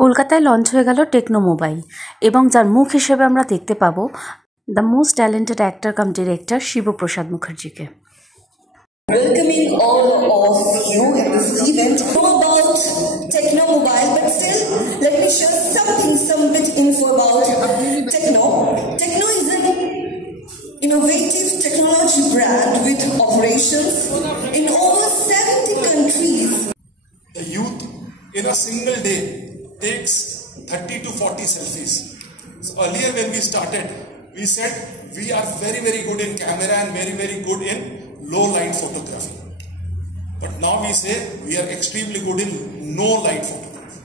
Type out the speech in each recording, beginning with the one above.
কলকাতায় লঞ্চ হয়ে গেল টেকনো মোবাইল এবং যার মুখ হিসেবে আমরা দেখতে পাবো the most talented actor cum director Shiboprosad মুখার্জিকে। Welcoming all of you in this event. Know about Techno Mobile, but still, let me share some bit info about Techno. Techno is an innovative technology brand with operations in over 70 countries. The youth in a single day takes 30 to 40 selfies. So earlier when we started, we said we are very good in camera and very good in low light photography. But now we say we are extremely good in no light photography.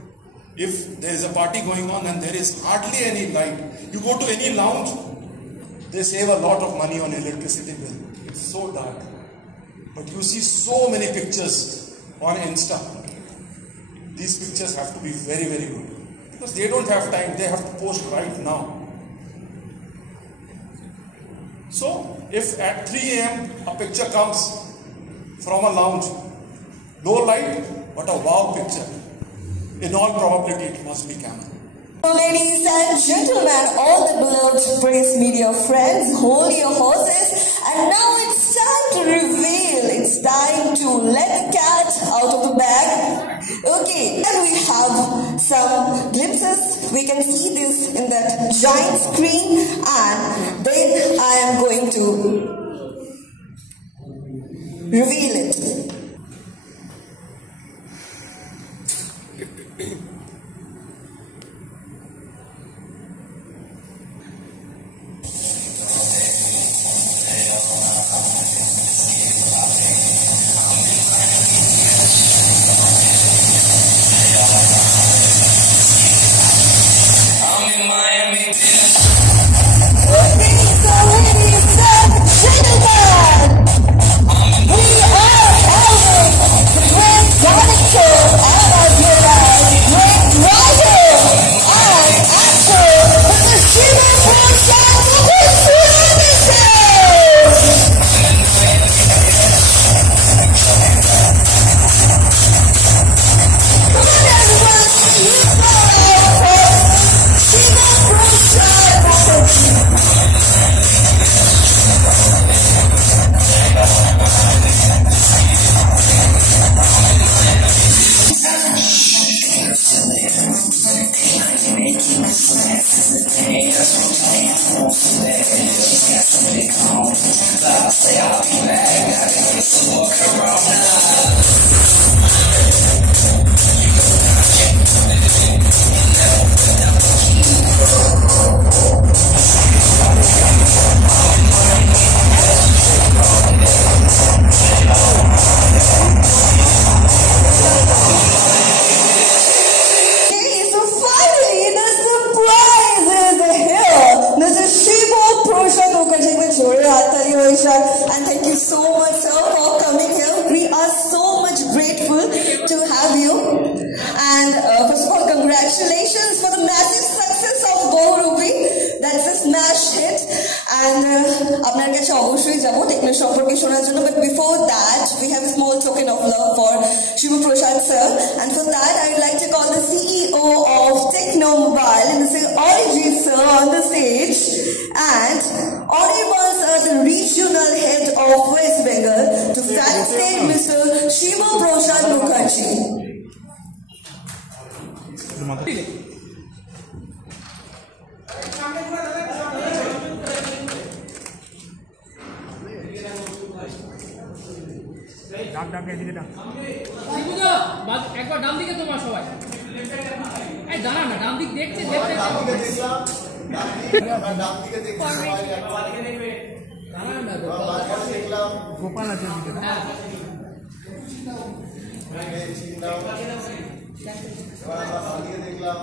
If there is a party going on and there is hardly any light, you go to any lounge, they save a lot of money on electricity bill. It's so dark. But you see so many pictures on Insta. These pictures have to be very good. Because they don't have time, they have to post right now. So, if at 3 a.m. a picture comes from a lounge, low light, but a wow picture, in all probability it must be camera. Ladies and gentlemen, all the beloved press media friends, hold your horses, and now it's time to reveal. It's time to let the cat out of the bag. Okay, and we have some glimpses. We can see this in that giant screen, and then I am going to reveal it. And thank you so much, sir, for coming here. We are so much grateful to have you. And first of all, congratulations for the massive success of Bohurupi. That's a smash hit. And আপনার কাছে অবশ্যই যাবো techno সম্পর্কে শোনার জন্য, but before that we have a small token of love for Shivaprasad sir, and for that I would like to call the CEO of Techno Mobile and Mr. Arijit sir on the stage, and Honorable sir, the regional head of West Bengal, to felicitate Mr. Shivaprasad Mukherjee. একবার ডান দিকে তোমার সবাই দাঁড়া না, ডান দিক দেখছে গোপাল আছে দেখলাম।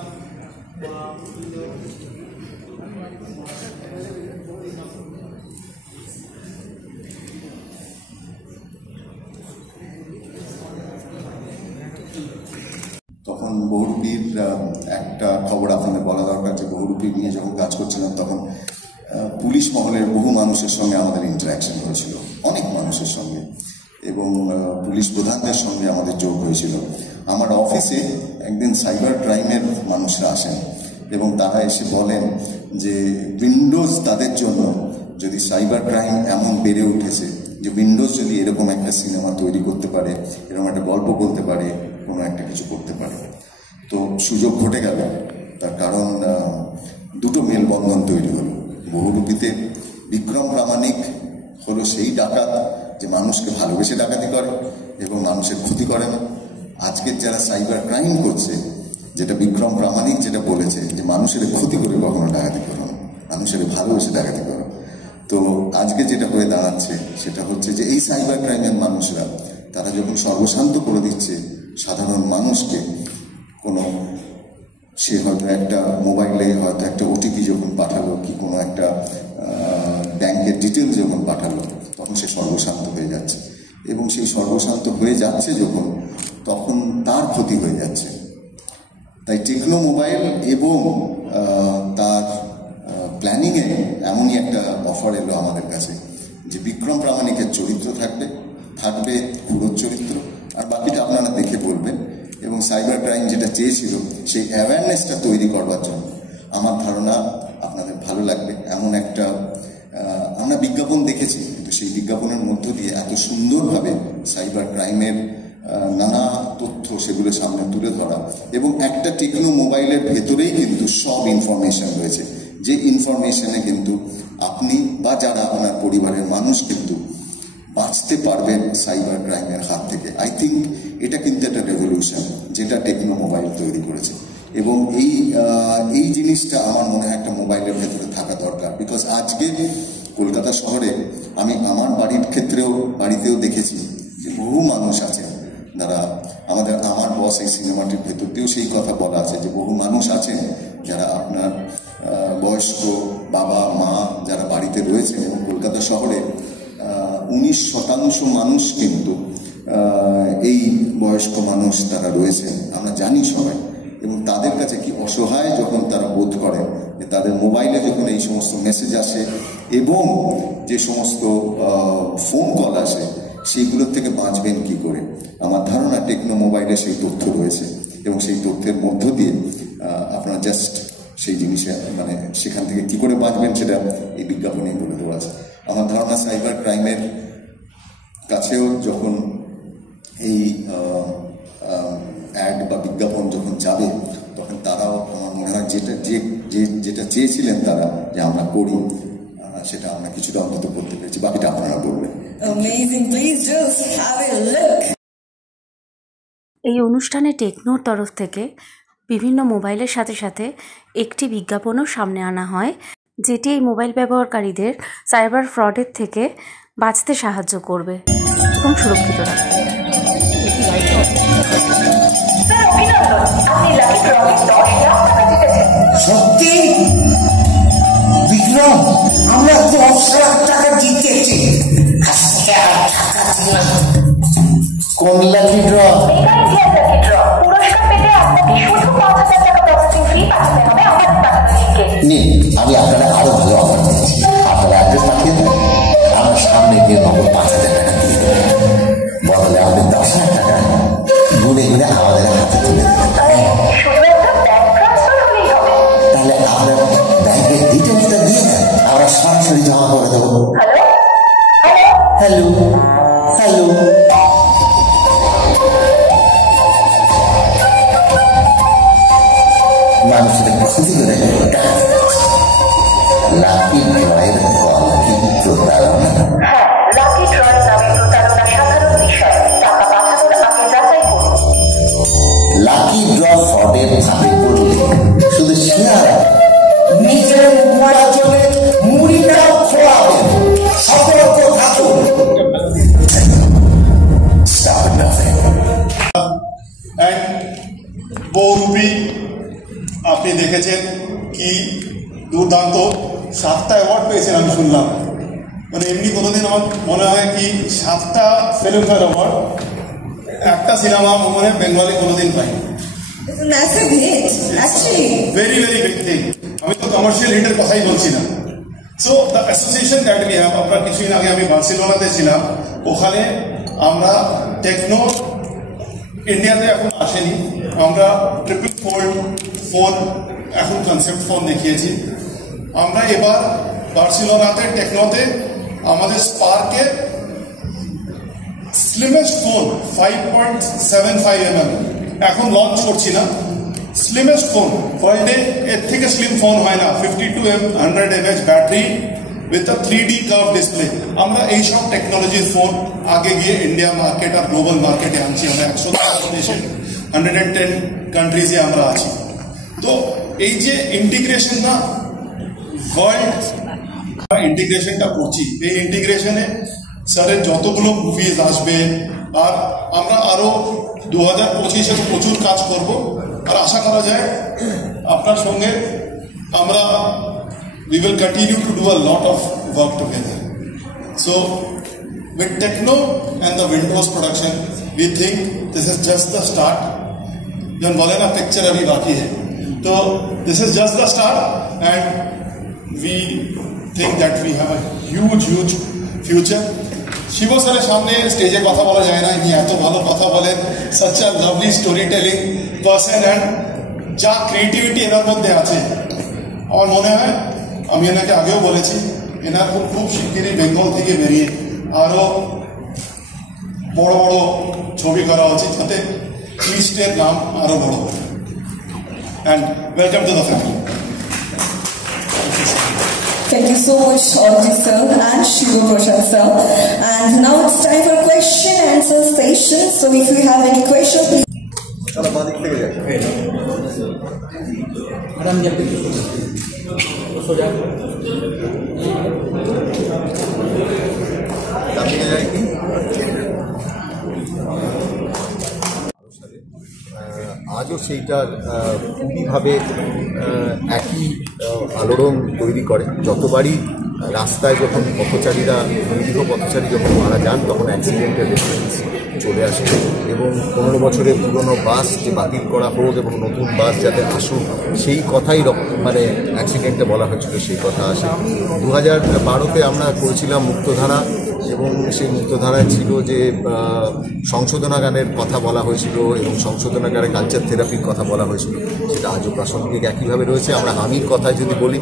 তখন বহুরূপীর একটা খবর আপনাদের বলা দরকার যে বহুরূপী নিয়ে যখন কাজ করছিলাম তখন পুলিশ মহলের বহু মানুষের সঙ্গে আমাদের ইন্টারাকশন হয়েছিল, অনেক মানুষের সঙ্গে, এবং পুলিশ প্রধানদের সঙ্গে আমাদের যোগ হয়েছিল। আমার অফিসে একদিন সাইবার ক্রাইমের মানুষ মানুষরা আসেন এবং তারা এসে বলেন যে উইন্ডোজ তাদের জন্য যদি সাইবার ক্রাইম এমন বেড়ে উঠেছে যে উইন্ডোজ যদি এরকম একটা সিনেমা তৈরি করতে পারে, এরকম একটা গল্প বলতে পারে, কোনো একটা কিছু করতে পারে, তো সুযোগ ঘটে গেল। তার কারণ দুটো মেলবন্ধন তৈরি হলো। বহুরূপীতে বিক্রম প্রামাণিক হলো সেই ডাকাত যে মানুষকে ভালোবেসে ডাকাতি করে এবং মানুষের ক্ষতি করে না। আজকের যারা সাইবার ক্রাইম করছে, যেটা বিক্রম প্রামাণিক যেটা বলেছে যে মানুষের ক্ষতি করে কখনো ডাকাতি করো না, মানুষের ভালোবেসে ডাকাতি করো। তো আজকে যেটা হয়ে দাঁড়াচ্ছে সেটা হচ্ছে যে এই সাইবার ক্রাইমের মানুষরা তারা যখন সর্বশান্ত করে দিচ্ছে সাধারণ মানুষকে, কোনো সে হয়তো একটা মোবাইলে হয়তো একটা ওটিপি যখন পাঠালো কি কোনো একটা ব্যাংকের ডিটেলস যখন পাঠালো, তখন সে সর্বশান্ত হয়ে যাচ্ছে এবং সেই সর্বশান্ত হয়ে যাচ্ছে যখন, তখন তার ক্ষতি হয়ে যাচ্ছে। তাই টেকনো মোবাইল এবং তার প্ল্যানিংয়ে এমনই একটা অফার এলো আমাদের কাছে যে বিক্রম প্রামাণিকের চরিত্র থাকবে খুঁড়োর চরিত্র, আর বাকিটা আপনারা দেখে বলবেন। এবং সাইবার ক্রাইম যেটা চেয়েছিল সেই অ্যাওয়ারনেসটা তৈরি করবার জন্য আমার ধারণা আপনাদের ভালো লাগবে। এমন একটা আমরা বিজ্ঞাপন দেখেছি, কিন্তু সেই বিজ্ঞাপনের মধ্য দিয়ে এত সুন্দরভাবে সাইবার ক্রাইমের নানা তথ্য সেগুলো সামনে তুলে ধরা, এবং একটা টেকনো মোবাইলের ভেতরেই কিন্তু সব ইনফরমেশন রয়েছে, যে ইনফরমেশনে কিন্তু আপনি বা যারা আপনার পরিবারের মানুষ কিন্তু বাঁচতে পারবেন সাইবার ক্রাইমের হাত থেকে। আই থিঙ্ক এটা কিন্তু একটা রেভলিউশন যেটা টেকনো মোবাইল তৈরি করেছে, এবং এই জিনিসটা আমার মনে হয় একটা মোবাইলের ভেতরে থাকা দরকার। বিকজ আজকে কলকাতা শহরে আমি আমার বাড়িতেও দেখেছি যে বহু মানুষ আছেন যারা আমার বস এই সিনেমাটির ভেতর দিয়েও সেই কথা বলা আছে যে বহু মানুষ আছেন যারা আপনার বয়স্ক বাবা মা যারা বাড়িতে রয়েছেন, এবং কলকাতা শহরে 19% মানুষ কিন্তু এই বয়স্ক মানুষ তারা রয়েছেন, আমরা জানি সবাই। এবং তাদের কাছে কি অসহায় যখন তারা বোধ করেন যে তাদের মোবাইলে যখন এই সমস্ত মেসেজ আসে এবং যে সমস্ত ফোন কল আসে, সেইগুলোর থেকে বাঁচবেন কি করে। আমার ধারণা টেকনো মোবাইলে সেই তথ্য রয়েছে, এবং সেই তথ্যের মধ্য দিয়ে আপনারা জাস্ট সেই জিনিসে মানে সেখান থেকে কি করে বাঁচবেন সেটা এই বিজ্ঞাপনেই বলে দেওয়া আছে। আমার ধারণা সাইবার ক্রাইমের কাছেও যখন এই অ্যাড বা বিজ্ঞাপন যখন যাবে, তখন তারাও আমার মনে হয় যেটা চেয়েছিলেন তারা যে আমরা করি, সেটা আমরা কিছুটা অন্তত করতে পেরেছি। বাকিটা আপনারা বলবেন। Amazing. Please just have a look. এই অনুষ্ঠানে টেকনোর তরফ থেকে বিভিন্ন মোবাইলের সাথে সাথে একটি বিজ্ঞাপনও সামনে আনা হয়, যেটি এই মোবাইল ব্যবহারকারীদের সাইবার ফ্রডের থেকে বাঁচতে সাহায্য করবে এবং সুরক্ষিত রাখবে। সত্যি বিক্রম, আমরা 10 লাখ টাকা জিতেছি। আজকে আর টাকা দিই না। কোন লাকি ড্র? আমি আপনারা আরো ভালো অফার দিচ্ছি। আপনারা অ্যাড্রেস পাঠিয়ে দেন, আমার সামনে গিয়ে নগদ 5,000 টাকা দিয়ে দেবেন। বদলে আপনি 10,000 টাকা গুনে গুনে আমাদের হাতে তুলে দেবেন। তাহলে আপনার ব্যাংকের ডিটেলসটা দিয়ে দেন, আমরা সরাসরি জমা করে দেবো। হ্যালো হ্যালো, মানুষের খুশি করে লাকি ড্রয়ের কল কিন্তু প্রতারণা। হ্যাঁ, লাকি ড্রয় নামে প্রতারণা সাধারণ বিষয়। টাকা পাঠানোর আগে যাচাই করুন। লাকি ড্র ফ্রডের ফাঁদে পড়লে শুধু শেয়ার নিজের উপার্জনে মুড়িটাও খোয়াবেন। সতর্ক থাকুন। বহুরূপী আপনি দেখেছেন কি দুর্দান্ত 7টা অ্যাওয়ার্ড পেয়েছেন আমি শুনলাম। মানে এমনি কোনোদিন আমার মনে হয় কি 7টা ফিল্মফেয়ার অ্যাওয়ার্ড একটা সিনেমা মানে বেঙ্গলি কোনোদিন পাই। It's a massive hit, actually. Very, very big thing. আমি তো কমার্শিয়াল হিটের কথাই বলছি না। So the association that we have, আপনার কিছুদিন আগে আমি বার্সেলোনাতে ছিলাম, ওখানে আমরা টেকনো ইন্ডিয়াতে এখন আসেনি, আমরা ট্রিপল ফোল্ড ফোন, এখন কনসেপ্ট ফোন দেখিয়েছি। আমরা এবার বার্সেলোনাতে টেকনোতে আমাদের স্পার্কে স্লিমেস্ট ফোন 5.75 mm এখন লঞ্চ করছি না। স্লিমেস্ট ফোন ওয়ার্ল্ডে এর থেকে স্লিম ফোন হয় না। 5200 mAh battery with a 3D curve display. আমরা এইসব টেকনোলজির ফোন আগে গিয়ে ইন্ডিয়া মার্কেট আর গ্লোবাল মার্কেটে আনছি। আমরা 110 দেশে 110 কান্ট্রিজে আমরা আছি। তো এই যে ইন্টিগ্রেশন না, ওয়ার্ল্ড ইন্টিগ্রেশনটা করছি, এই ইন্টিগ্রেশনে স্যারের যতগুলো মুভিজ আসবে আর আমরা আরো 2025-এ প্রচুর কাজ করব। আর আশা করা যায় আপনার সঙ্গে আমরা we will continue to do a lot of work together. So with Techno and the Windows production, we think this is just the start. जब बोले ना पिक्चर अभी बाकी है, तो this is just the start and we think that we have a huge future. Shiva স্যারের সামনে স্টেজে কথা বলা যায় না, ইনি এত ভালো কথা বলেন, such a lovely storytelling person and যা ক্রিয়েটিভিটি এনার মধ্যে আছে আমার মনে হয়, আমি এনাকে আগেও বলেছি, এনার খুব শিগগিরই বেঙ্গল থেকে বেরিয়ে আরো বড় বড় ছবি করা উচিত, যাতে টুইস্টের নাম আরো বড় হয়। And welcome to the family. Thank you so much, Audrey sir and Shiva Prashad sir. And now it's time for question and answer session. So if you have any questions, please. আজও সেইটার খুবইভাবে একই আলোড়ন তৈরি করে। যতবারই রাস্তায় যখন পথচারীরা, নিরীহ পথচারী যখন মারা যান, তখন অ্যাক্সিডেন্টের রেফারেন্স চলে আসে এবং 15 বছরের পুরনো বাস যে বাতিল করা হোক এবং নতুন বাস যাতে আসুক, সেই কথাই মানে অ্যাক্সিডেন্টে বলা হয়েছিল, সেই কথা আসে। 2012-তে আমরা করেছিলাম মুক্তধারা এবং সেই মুক্তধারায় ছিল যে সংশোধনাগারের কথা বলা হয়েছিল এবং সংশোধনাগারে কালচার থেরাপির কথা বলা হয়েছিল, সেটা আজও প্রাসঙ্গিক একইভাবে রয়েছে। আমরা হামির কথায় যদি বলি,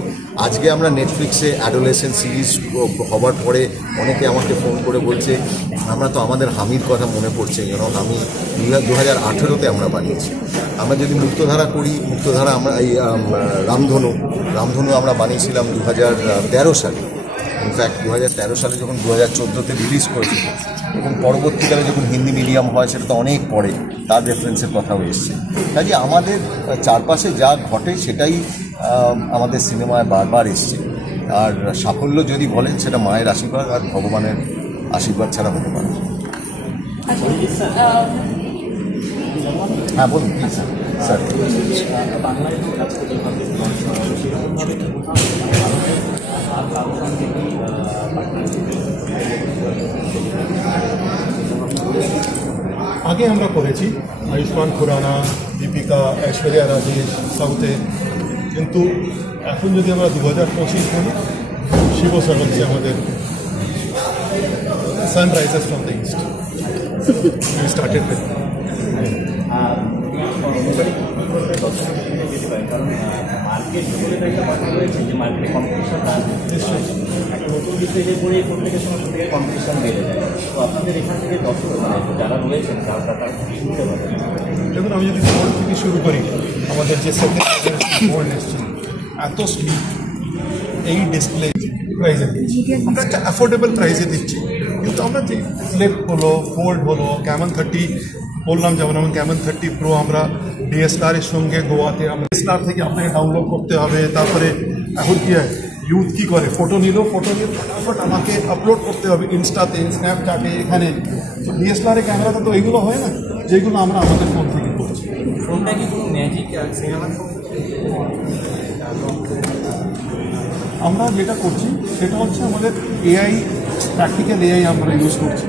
আজকে আমরা নেটফ্লিক্সে অ্যাডোলেসেন্ট সিরিজ হবার পরে অনেকে আমাকে ফোন করে বলছে আমরা তো আমাদের হামির কথা মনে পড়ছে, যেন আমি 2018-তে আমরা বানিয়েছি। আমরা যদি মুক্তধারা করি, মুক্তধারা আমরা এই রামধনু আমরা বানিয়েছিলাম 2013 সালে। ইনফ্যাক্ট 2013 সালে যখন 2014-তে রিলিজ করেছিল এবং পরবর্তীকালে যখন হিন্দি মিডিয়াম হয় সেটা তো অনেক পরে, তার রেফারেন্সের কথাও এসছে। কাজে আমাদের চারপাশে যা ঘটে সেটাই আমাদের সিনেমায় বারবার এসছে। আর সাফল্য যদি বলেন, সেটা মায়ের আশীর্বাদ আর ভগবানের আশীর্বাদ ছাড়া হতে পারে। হ্যাঁ বলুন প্লিজ স্যার। আগে আমরা করেছি আয়ুষ্মান খুরানা, দীপিকা, ঐশ্বরিয়া রাজেশ সাউথে, কিন্তু এখন যদি আমরা 2025 বলি, শিব স্যার হচ্ছে আমাদের Sunrisers from the east. We started with market একটা কথা রয়েছে যে মার্কেটে কম্পিটিশনটা একটা নতুন বিষয়ে পড়ে প্রত্যেকের সময় প্রত্যেকে কম্পিটিশন বেড়ে যায়। তো আপনাদের এখান থেকে দর্শক যারা রয়েছেন তারা শুনতে পারেন। দেখুন, আমি যদি বোর্ড থেকে শুরু করি, আমাদের যে সেকেন্ড বোর্ড এসছে এত স্লিপ, এই ডিসপ্লে প্রাইসে দিচ্ছি, আমরা একটা অ্যাফোর্ডেবল প্রাইসে দিচ্ছি। কিন্তু আমরা যে ফ্লিপ হলো, ফোল্ড হলো, ক্যামন 30 বললাম, যেমন আমার ক্যামন 30 প্রো আমরা ডিএসএলআরের সঙ্গে গোয়াতে, আমরা ডিএসএলআর থেকে আপনাকে ডাউনলোড করতে হবে। তারপরে এখন কী হয়, ইউথ কী করে, ফটো নিয়ে ফটাফট আমাকে আপলোড করতে হবে ইনস্টাতে, স্ন্যাপচ্যাটে, এখানে। তো ডিএসএলআরের ক্যামেরাতে তো এইগুলো হয় না, যেগুলো আমরা আমাদের ফোন থেকে করছি। ফোনটা কি কোনো ম্যাজিক সিনেমার? আমরা যেটা করছি সেটা হচ্ছে আমাদের এআই, প্র্যাকটিক্যাল এআই আমরা ইউজ করছি।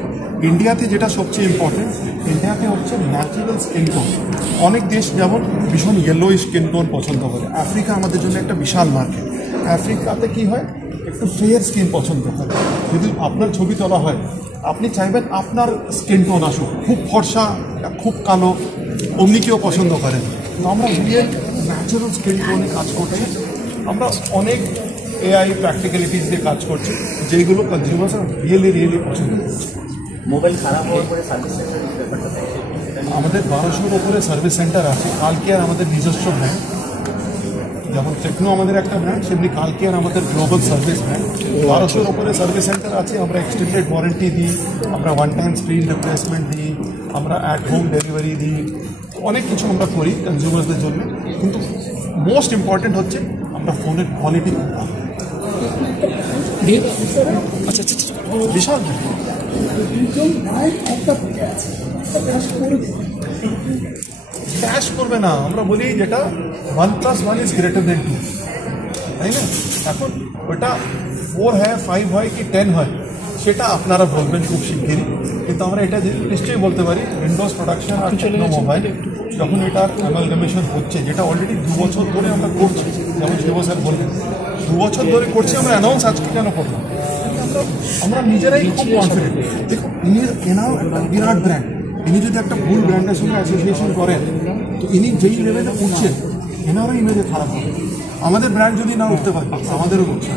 ইন্ডিয়াতে যেটা সবচেয়ে ইম্পর্টেন্ট, ইন্ডিয়াতে হচ্ছে ন্যাচারাল স্কিন টোন। অনেক দেশ যেমন ভীষণ ইয়েলো স্কিন টোন পছন্দ করে, আফ্রিকা আমাদের জন্য একটা বিশাল মার্কেট। আফ্রিকাতে কি হয়, একটু ফেয়ার স্কিন পছন্দ করে। যদি আপনার ছবি তোলা হয়, আপনি চাইবেন আপনার স্কিন টোন আসুক, খুব ফর্সা, খুব কালো, অমনি কেউ পছন্দ করেন। তো আমরা রিয়েল ন্যাচারাল স্কিল টোনে কাজ করছি, আমরা অনেক এআই প্র্যাকটিক্যালিটিস দিয়ে কাজ করছি যেগুলো কনজিউমার্স রিয়েলি পছন্দ করছে। মোবাইল খারাপ হওয়ার পরে সার্ভিস সেন্টার ব্যাপারটা থাকে আমাদের 1200-র উপরে সার্ভিস সেন্টার আছে। কালকেয়ার আমাদের নিজস্ব ব্র্যান্ড, যেমন টেকনো আমাদের একটা ব্র্যান্ড, সেমনি কালকেয়ার আমাদের গ্লোবাল সার্ভিস ব্র্যান্ড। 1200-র উপরে সার্ভিস সেন্টার আছে। আমরা এক্সটেন্ডেড ওয়ারেন্টি দিই, আমরা ওয়ান টাইম স্ক্রিন রিপ্লেসমেন্ট দিই, আমরা অ্যাট হোম ডেলিভারি দিই, অনেক কিছু আমরা করি কনজিউমার্সদের জন্য। কিন্তু মোস্ট ইম্পর্টেন্ট হচ্ছে আমরা ফোনের কোয়ালিটি খুব ভালো। আচ্ছা বিশাল ক্যাশ করবে না, আমরা বলি যেটা 1+1 ইজ গ্রেটার দেন 2, তাই না? এখন ওটা 4 হয়, 5 হয় কি 10 হয় সেটা আপনারা বলবেন খুব শিগগিরই, কিন্তু আমরা এটা নিশ্চয়ই বলতে পারি উইন্ডোজ প্রোডাকশন আর টেকনো মোবাইল যখন এটার অ্যামালগামেশন হচ্ছে, যেটা অলরেডি 2 বছর ধরে আমরা করছি, যেমন শিব স্যার বললেন 2 বছর ধরে করছি, আমরা অ্যানাউন্স আজকে কেন করলাম? আমরা নিজেরাই খুব কনফিডেন্ট। দেখুন এনাও একটা বিরাট ব্র্যান্ড, ইনি যদি একটা ভুল ব্র্যান্ডের সঙ্গে অ্যাসোসিয়েশন করেন তো ইনি যেই লেভেলে উঠছেন এনারও ইমেজে খারাপ হবে। আমাদের ব্র্যান্ড যদি না উঠতে পারে আমাদেরও উঠছে।